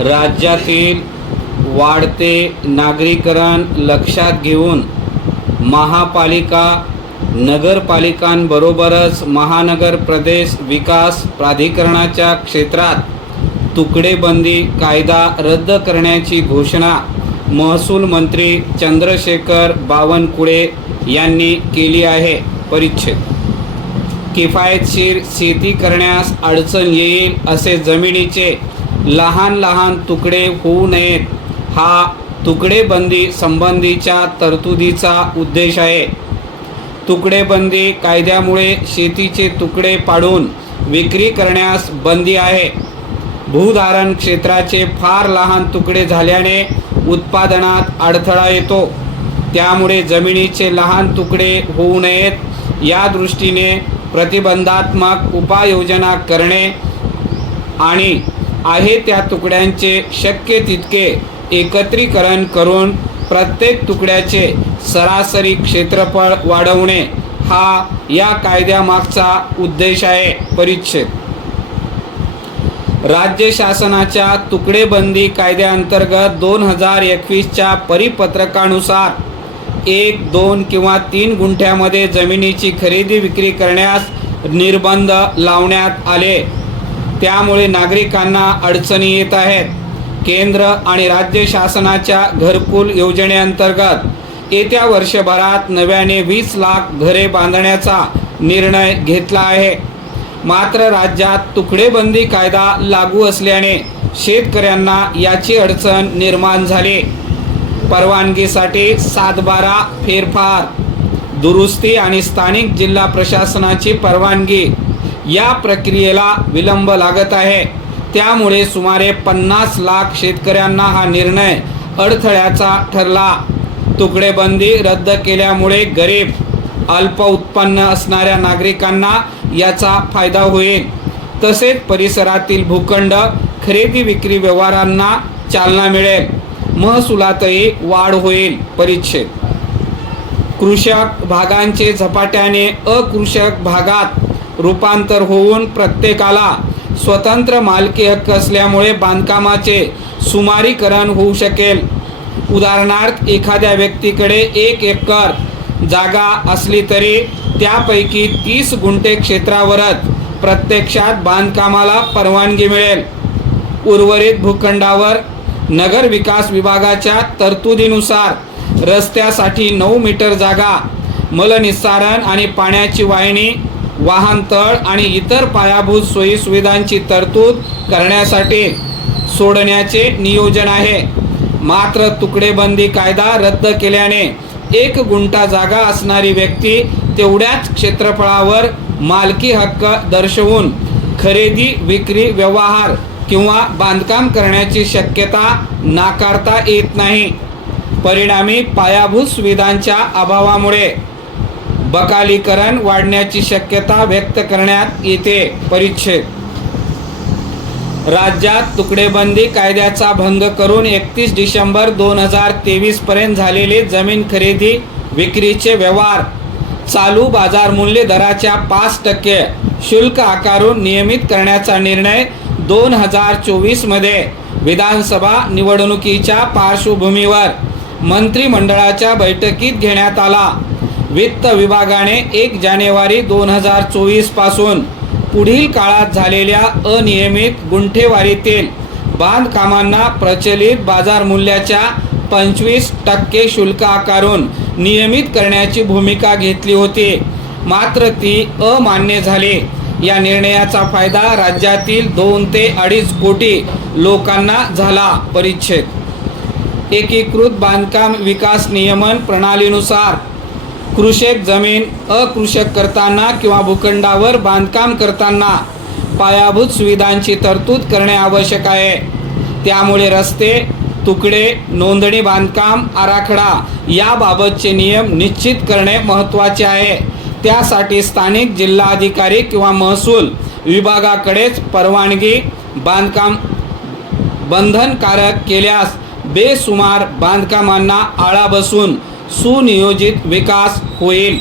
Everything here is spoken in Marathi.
राज्यातील वाढते नागरीकरण लक्षात घेऊन महापालिका, नगरपालिकांबरोबरच महानगर प्रदेश विकास प्राधिकरणाच्या क्षेत्रात तुकडेबंदी कायदा रद्द करण्याची घोषणा महसूल मंत्री चंद्रशेखर बावनकुळे यांनी केली आहे. परिच्छेद किफायतशीर शेती करण्यास अडचण येईल असे जमिनीचे लहान लहान तुकडे होऊ नयेत, हा तुकडेबंदी संबंधीच्या तरतुदीचा उद्देश आहे. तुकडेबंदी कायद्यामुळे शेतीचे तुकडे पाडून विक्री करण्यास बंदी आहे. भूधारण क्षेत्राचे फार लहान तुकडे झाल्याने उत्पादनात अडथळा येतो. त्यामुळे जमिनीचे लहान तुकडे होऊ नयेत या दृष्टीने प्रतिबंधात्मक उपाययोजना करणे आणि आहे त्या तुकड्यांचे शक्य तितके एकत्रीकरण करून प्रत्येक तुकड्याचे सरासरी क्षेत्रफळ वाढवणे हा या कायद्यामागचा उद्देश आहे. परिच्छेद राज्य शासनाच्या तुकडेबंदी कायद्याअंतर्गत 2021च्या परिपत्रकानुसार 1, 2 किंवा 3 गुंठ्यामध्ये जमिनीची खरेदी विक्री करण्यास निर्बंध लावण्यात आले. त्यामुळे नागरिकांना अडचणी येत आहेत. केंद्र आणि राज्य शासनाच्या घरकुल योजनेअंतर्गत येत्या वर्षभरात नव्याने 20 लाख घरे बांधण्याचा निर्णय घेतला आहे. मात्र राज्यात तुकडेबंदी कायदा लागू असल्याने शेतकऱ्यांना याची अडचण निर्माण झाली. परवानगीसाठी 7/12 फेरफार, दुरुस्ती आणि स्थानिक जिल्हा प्रशासनाची परवानगी या प्रक्रियेला विलंब लागत आहे. त्यामुळे सुमारे 50 लाख शेतकऱ्यांना हा निर्णय अडथळ्याचा ठरला. तुकडेबंदी रद्द केल्यामुळे गरीब, अल्प उत्पन्न असणाऱ्या नागरिकांना याचा फायदा होईल. तसेच परिसरातील भूखंड खरेदी विक्री व्यवहारांना चालना मिळेल. महसुलातही वाढ होईल. परिच्छेद कृषक भागांचे झपाट्याने अकृषक भागात रूपांतर होऊन प्रत्येकाला स्वतंत्र मालकी हक्क असल्यामुळे बांधकामाचे सुमारीकरण होऊ शकेल. उदाहरणार्थ, एखाद्या व्यक्तीकडे 1 एकर जागा असली तरी त्यापैकी 30 गुंठे क्षेत्रावरच प्रत्यक्षात बांधकामाला परवानगी मिळेल. उर्वरित भूखंडावर नगर विकास विभागाच्या तरतुदीनुसार रस्त्यासाठी 9 मीटर जागा, मलनिस्सारण आणि पाण्याची वाहिनी, वाहनतळ आणि इतर पायाभूत सोयी सुविधांची तरतूद करण्यासाठी सोडण्याचे नियोजन आहे. मात्र तुकडेबंदी कायदा रद्द केल्याने 1 गुंठा जागा असणारी व्यक्ती तेवढ्याच क्षेत्रफळावर मालकी हक्क दर्शवून खरेदी विक्री व्यवहार किंवा बांधकाम करण्याची शक्यता नाकारता येत नाही. परिणामी पायाभूत सुविधांच्या अभावामुळे बकालीकरण वाढण्याची शक्यता व्यक्त करण्यात येते. परिच्छेद राज्यात तुकडेबंदी कायद्याचा भंग करून 31 डिसेंबर 2023 पर्यंत झालेले जमीन खरेदी विक्रीचे व्यवहार चालू बाजार मूल्य दराच्या 5% शुल्क आकारून नियमित करण्याचा निर्णय 2024 मध्ये विधानसभा निवडणुकीच्या पार्श्वभूमीवर मंत्रिमंडळाच्या बैठकीत घेण्यात आला. वित्त विभागाने 1 जानेवारी 2024 पासून पुढील काळात झालेल्या अनियमित गुंठेवारीतील बांधकामांना प्रचलित बाजार मूल्याच्या 25% शुल्क आकारून नियमित करण्याची भूमिका घेतली होती. मात्र ती अमान्य झाली. या निर्णयाचा फायदा राज्यातील 2 ते 2.5 कोटी लोकांना झाला. परिच्छेद एकीकृत बांधकाम विकास नियमन प्रणालीनुसार कृषक जमीन अकृषक करताना किंवा भूखंडावर बांधकाम करताना पायाभूत सुविधांची तरतूद करणे आवश्यक आहे. त्यामुळे रस्ते, तुकडे, नोंदणी, बांधकाम आराखडा याबाबतचे नियम निश्चित करणे महत्त्वाचे आहे. त्यासाठी स्थानिक जिल्हाधिकारी किंवा महसूल विभागाकडेच परवानगी बांधकाम बंधनकारक केल्यास बेसुमार बांधकामांना आळा बसून सुनियोजित विकास होईल.